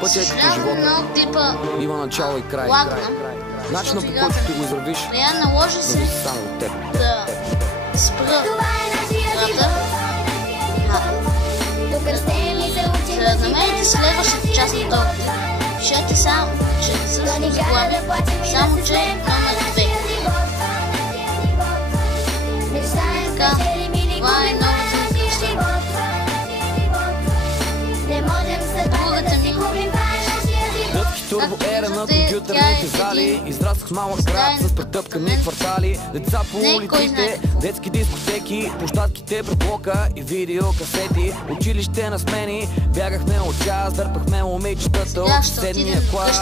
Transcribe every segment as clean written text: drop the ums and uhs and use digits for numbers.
Пътят е като живота. Има начало и край. Начинът, по който ще го извървиш, зависи само от теб. Да спра играта. За да намерите следващата част на този клип, пишете само, че не са заглави, само че номер 2. Така, това е новата ми къща. Другата ми Турбо ера на компютърните зали. Израснах малък град с претъпкани квартали. Деца по улиците, детски дискотеки, площадките пред блока и видеокасети. Училище на смени, бягахме от час, дърпахме момичетата от съседния клас.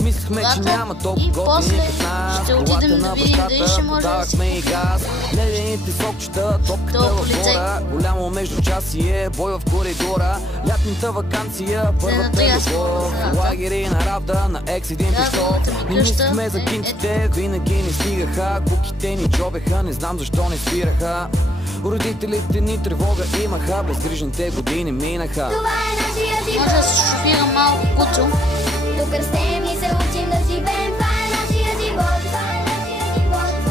Мислехме, че няма толкова готини като нас. Колата на бащата, подавахме и газ. Ледените сокчета, топката във двора. Голямо междучасие, бой в коридора. Лятната ваканция, първата любов. Лагери на Равда, на екс един пищов. Не мислихме за кинците, винаги не стигаха. Куките ни джобеха, не знам защо не спираха. Родителите ни тревога имаха, безгрижните години минаха. Може да се шофира малко куцо. Тук растем и се учим да живеем, това е нашия живот.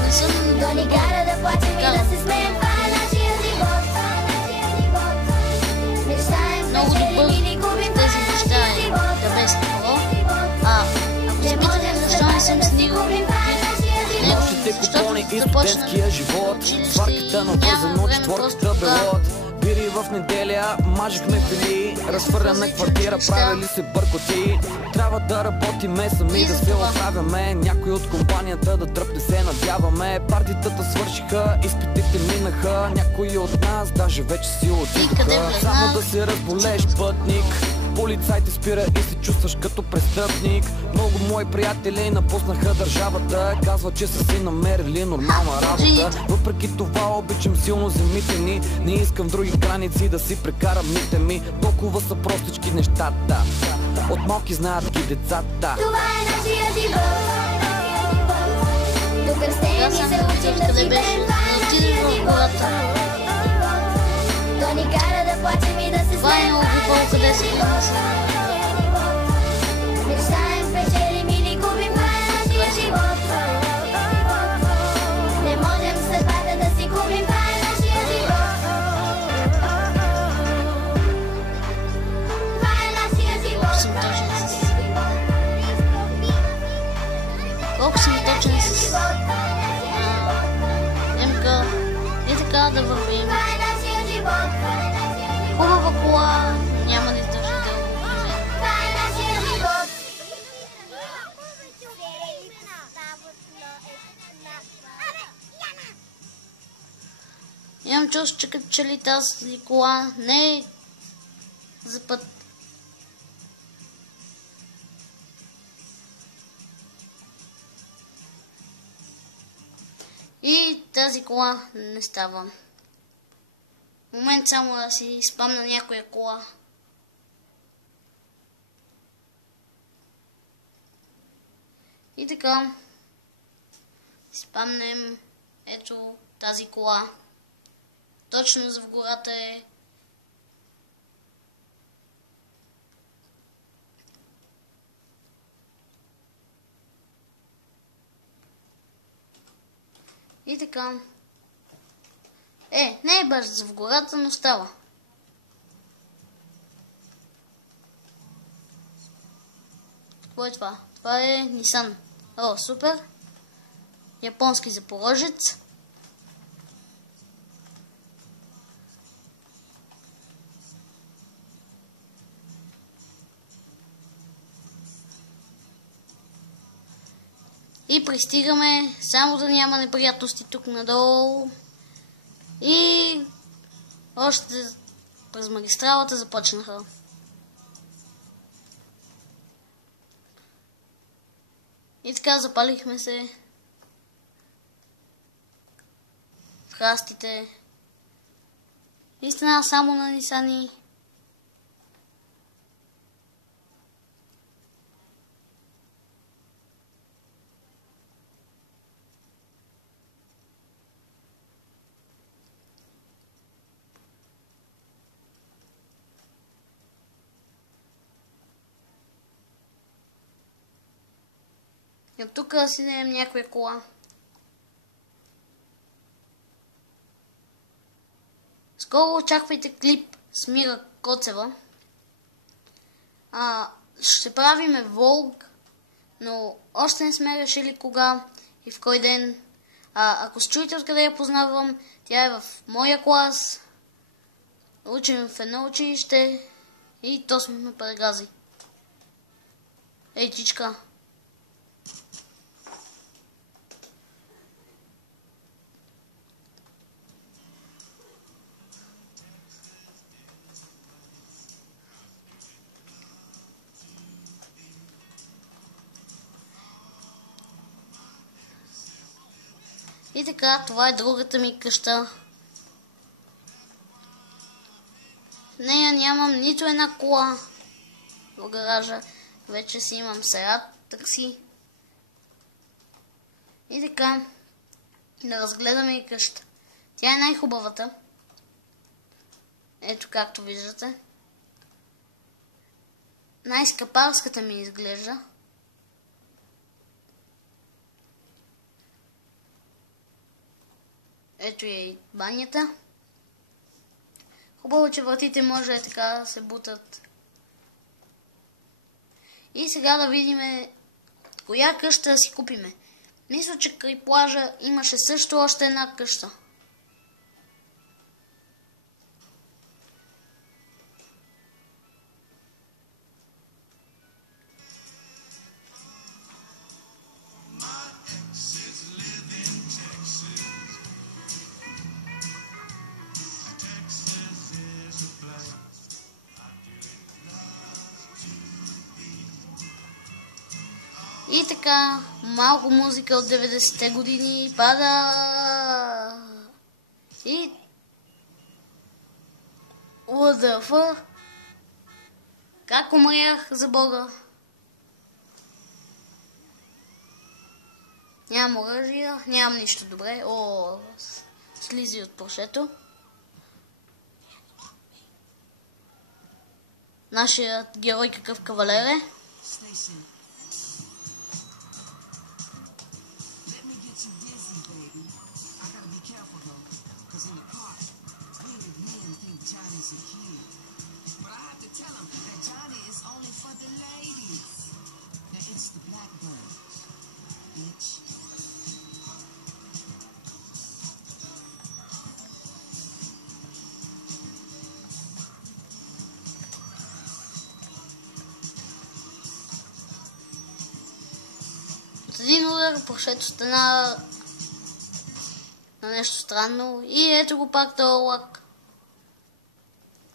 Не съм То ни кара да плачем и да се смеем, това е нашия живот. Мечтаем много добър в тези неща е да без такова. Ако се питате защо не съм стигал нощите купони и студентския живот. Сварката на вързано, четворката белот. Бири в неделя, мажехме фили. Разхвърляна квартира, правили се бъркоти. Трябва да работиме сами, да се оправяме. Някой от компанията да тръпне се надяваме. Партитата свършиха, изпитите минаха. Някои от нас даже вече си отидоха. Само да се разболеш пътник. Полицай те спира и се чувстваш като престъпник. Много мои приятели напуснаха държавата. Казват, че са си намерили нормална работа. Въпреки това обичам силно земите ни. Не искам в други граници да си прекарам дните ми. Толкова са простички нещата. От малки знаят ги децата. Това е нашия живот. Тук растем и се учим да живеем, това е нашия живот. То ни кара да плачем и да се това е много хубаво, къде се мечтаем, печелим или губим, това е нашия живот. Не можем съдбата да си купим, това е нашия живот. Това е нашия живот. Колко съм точен с МК и така да вървим. Хубава кола, няма да издържи дълго време. Имам чувство, че като че ли тази кола не е за път. И тази кола не става. Момент само да си спамна някоя кола. И така. Спамнем ето тази кола. Точно в гората е. И така. Не е бързо в гората, но става. Какво е това? Това е Нисан. О, супер. Японски запорожец. И пристигаме, само да няма неприятности тук надолу. И още през магистралата започнаха. И така запалихме се в храстите. Истина само на Нисани. И от тук си вземем някоя кола. Скоро очаквайте клип с Мира Коцева. Ще правиме влог, но още не сме решили кога и в кой ден. Ако се чуете откъде я познавам, тя е в моя клас. Учим в едно училище и то сме ме прегази. Ей, чичка. И така, това е другата ми къща. В нея нямам нито една кола. В гаража вече си имам Seat такси. И така, да разгледаме и къща. Тя е най-хубавата. Ето както виждате. Най-скъпарската ми изглежда. Ето е и банята. Хубаво, че вратите може така да се бутат. И сега да видим коя къща да си купиме. Мисля, че край плажа имаше също още една къща. И така, малко музика от 90-те години пада. И... What как умрях за Бога? Нямам оръжия, нямам нищо добре. О, слизи от поршето. Нашият герой какъв кавалер е. От един удар поршето стана на нещо странно и ето го пак този лак.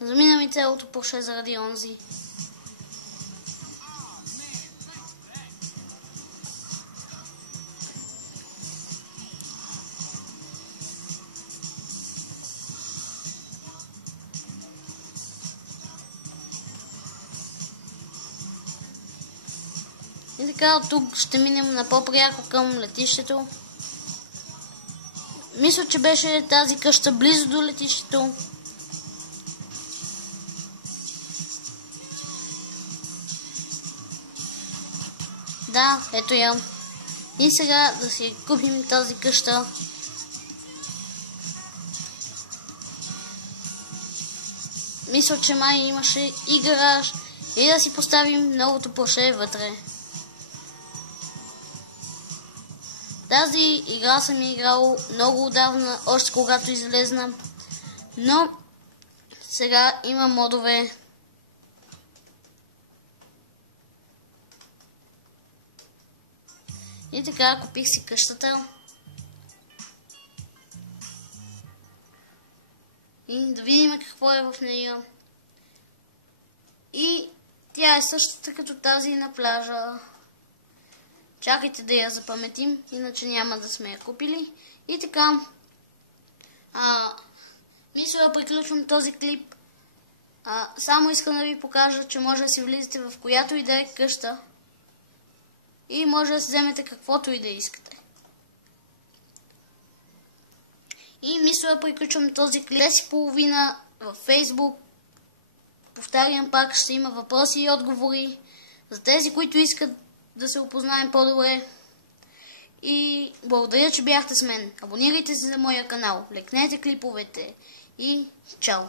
Замина ми цялото порше заради онзи. И така, от тук ще минем на по-пряко към летището. Мисля, че беше тази къща близо до летището. Да, ето я. И сега да си купим тази къща. Мисля, че май имаше и гараж. И да си поставим новото порше вътре. Тази игра съм играл много отдавна, още когато излезна, но сега има модове. И така, купих си къщата. И да видим какво е в нея. И тя е същата като тази на плажа. Чакайте да я запаметим, иначе няма да сме я купили. И така, мисля да приключвам този клип. Само искам да ви покажа, че може да си влизате в която и да е къща. И може да си вземете каквото и да искате. И мисля да приключвам този клип. 10:30 във Facebook. Повтарям пак, ще има въпроси и отговори. За тези, които искат да се опознаем по-добре. И благодаря, че бяхте с мен. Абонирайте се за моя канал, лекнете клиповете и чао!